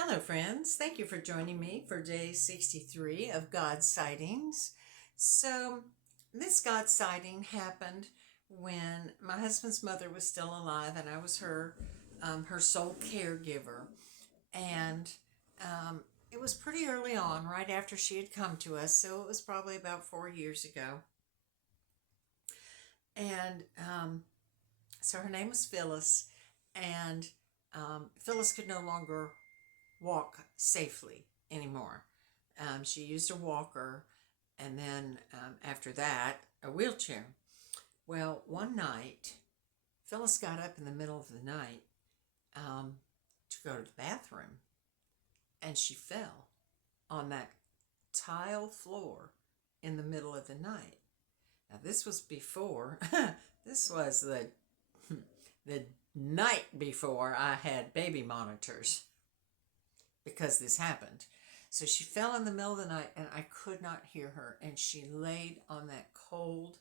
Hello, friends. Thank you for joining me for day 63 of God's Sightings. So, this God sighting happened when my husband's mother was still alive, and I was her sole caregiver. And um, it was pretty early on, right after she had come to us, so it was probably about 4 years ago. And so her name was Phyllis, and Phyllis could no longer walk safely anymore. She used a walker, and then after that, a wheelchair. Well, one night, Phyllis got up in the middle of the night um, to go to the bathroom, and she fell on that tile floor in the middle of the night. Now, this was before, this was the night before I had baby monitors because this happened. So she fell in the middle of the night and I could not hear her. And she laid on that cold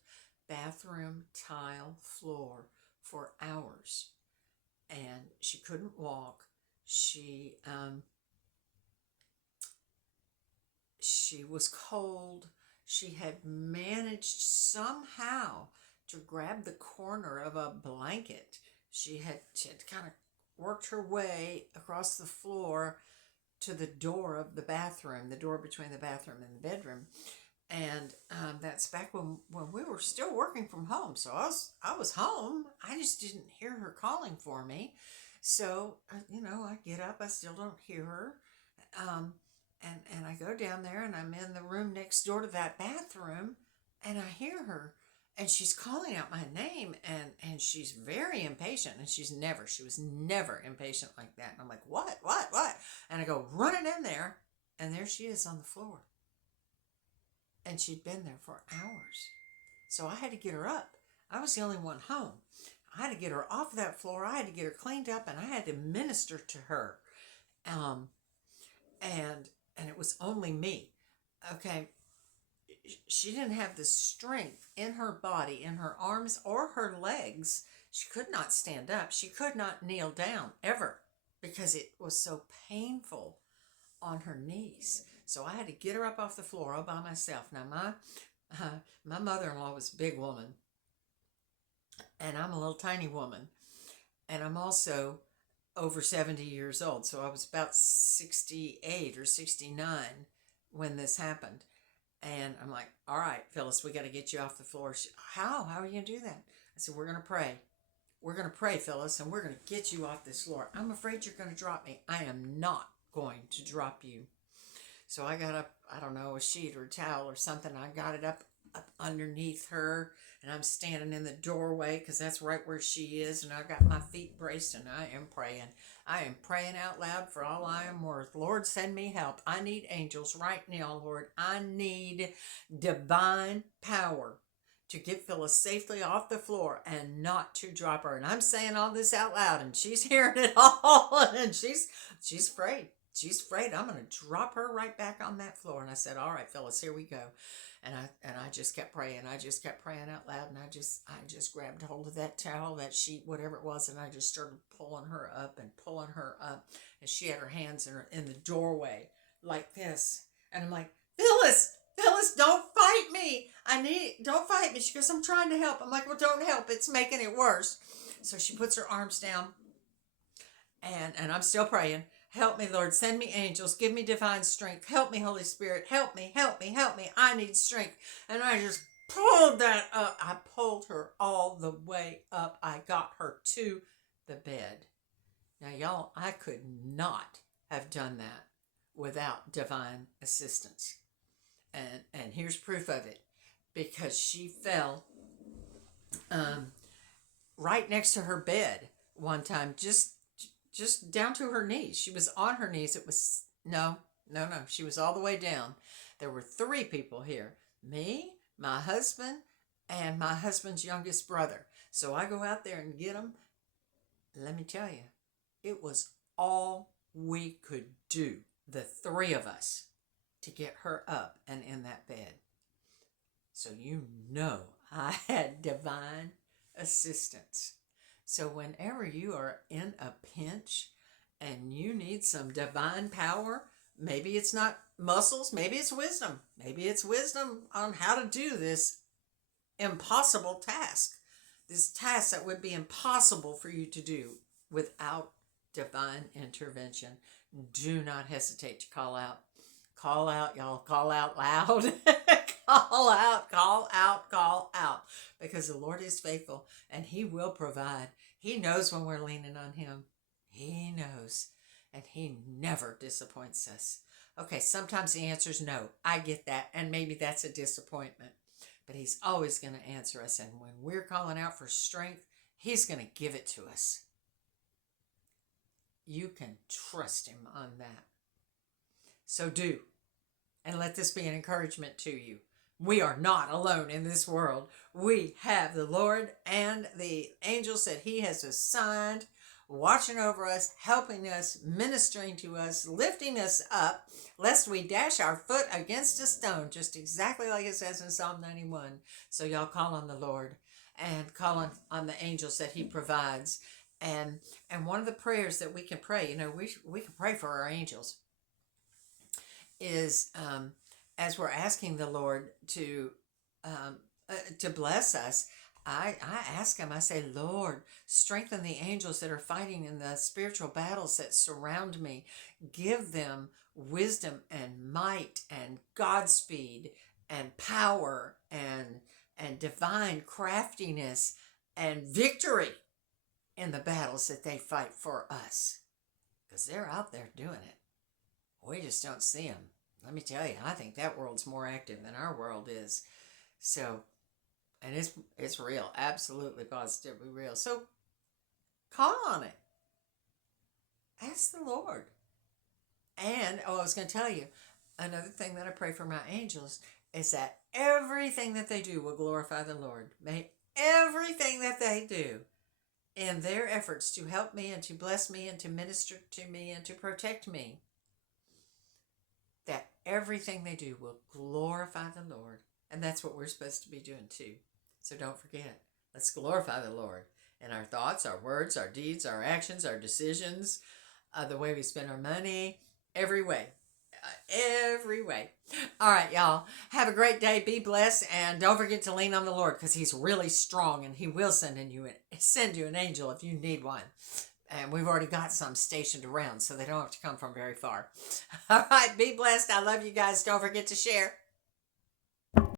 bathroom tile floor for hours. And she couldn't walk. She was cold. She had managed somehow to grab the corner of a blanket. She had kind of worked her way across the floor to the door of the bathroom, the door between the bathroom and the bedroom. And that's back when we were still working from home. So I was home. I just didn't hear her calling for me. So, I get up. I still don't hear her. And I go down there and I'm in the room next door to that bathroom and I hear her and she's calling out my name and she's very impatient and she was never impatient like that. And I'm like, what? And I go running in there and there she is on the floor. And she'd been there for hours. So I had to get her up. I was the only one home. I had to get her off that floor. I had to get her cleaned up and I had to minister to her. Um, and it was only me. Okay, she didn't have the strength in her body, in her arms or her legs. She could not stand up. She could not kneel down ever because it was so painful on her knees. So I had to get her up off the floor all by myself. Now my mother-in-law was a big woman, and I'm a little tiny woman, and I'm also over 70 years old. So I was about 68 or 69 when this happened. And I'm like, all right, Phyllis, we got to get you off the floor. How? How are you going to do that? I said, we're going to pray. We're going to pray, Phyllis, and we're going to get you off this floor. I'm afraid you're going to drop me. I am not going to drop you. So I got up, I don't know, a sheet or a towel or something. I got it up underneath her, and I'm standing in the doorway because that's right where she is, and I got my feet braced, and I am praying. I am praying out loud for all I am worth. Lord, send me help. I need angels right now, Lord. I need divine power to get Phyllis safely off the floor and not to drop her. And I'm saying all this out loud, and she's hearing it all, and she's afraid. She's afraid I'm going to drop her right back on that floor. And I said, all right, Phyllis, here we go. And I just kept praying. I just kept praying out loud. And I just grabbed hold of that towel, that sheet, whatever it was. And I just started pulling her up and pulling her up. And she had her hands in the doorway like this. And I'm like, Phyllis, don't fight me. Don't fight me. She goes, I'm trying to help. I'm like, well, don't help. It's making it worse. So she puts her arms down. And I'm still praying. Help me, Lord. Send me angels. Give me divine strength. Help me, Holy Spirit. Help me. I need strength. And I just pulled that up. I pulled her all the way up. I got her to the bed. Now, y'all, I could not have done that without divine assistance. And here's proof of it. Because she fell right next to her bed one time, just down to her knees. She was on her knees. It was, no. She was all the way down. There were 3 people here. Me, my husband, and my husband's youngest brother. So I go out there and get them. Let me tell you, it was all we could do, the 3 of us, to get her up and in that bed. So I had divine assistance. So whenever you are in a pinch and you need some divine power. Maybe it's not muscles, maybe it's wisdom. Maybe it's wisdom on how to do this impossible task. This task that would be impossible for you to do without divine intervention. Do not hesitate to call out. Call out, y'all. Call out loud. Call out, call out, call out. Because the Lord is faithful and He will provide. He knows when we're leaning on Him. He knows. And He never disappoints us. Okay, sometimes the answer is no. I get that. And maybe that's a disappointment. But He's always going to answer us. And when we're calling out for strength, He's going to give it to us. You can trust Him on that. So do. And let this be an encouragement to you. We are not alone in this world. We have the Lord and the angels that He has assigned, watching over us, helping us, ministering to us, lifting us up, lest we dash our foot against a stone, just exactly like it says in Psalm 91. So y'all call on the Lord and call on the angels that He provides. And one of the prayers that we can pray, we can pray for our angels, is as we're asking the Lord to bless us. I ask Him, I say, Lord, strengthen the angels that are fighting in the spiritual battles that surround me. Give them wisdom and might and Godspeed and power and divine craftiness and victory in the battles that they fight for us. Because they're out there doing it. We just don't see them. Let me tell you, I think that world's more active than our world is. So, and it's real, absolutely positively real. So, call on it. Ask the Lord. And, I was going to tell you, another thing that I pray for my angels is that everything that they do will glorify the Lord. May everything that they do in their efforts to help me and to bless me and to minister to me and to protect me, that everything they do will glorify the Lord. And that's what we're supposed to be doing too. So don't forget, let's glorify the Lord in our thoughts, our words, our deeds, our actions, our decisions, the way we spend our money, every way. Every way. All right, y'all. Have a great day. Be blessed. And don't forget to lean on the Lord, because He's really strong and He will send you an angel if you need one. And we've already got some stationed around, so they don't have to come from very far. All right, be blessed. I love you guys. Don't forget to share.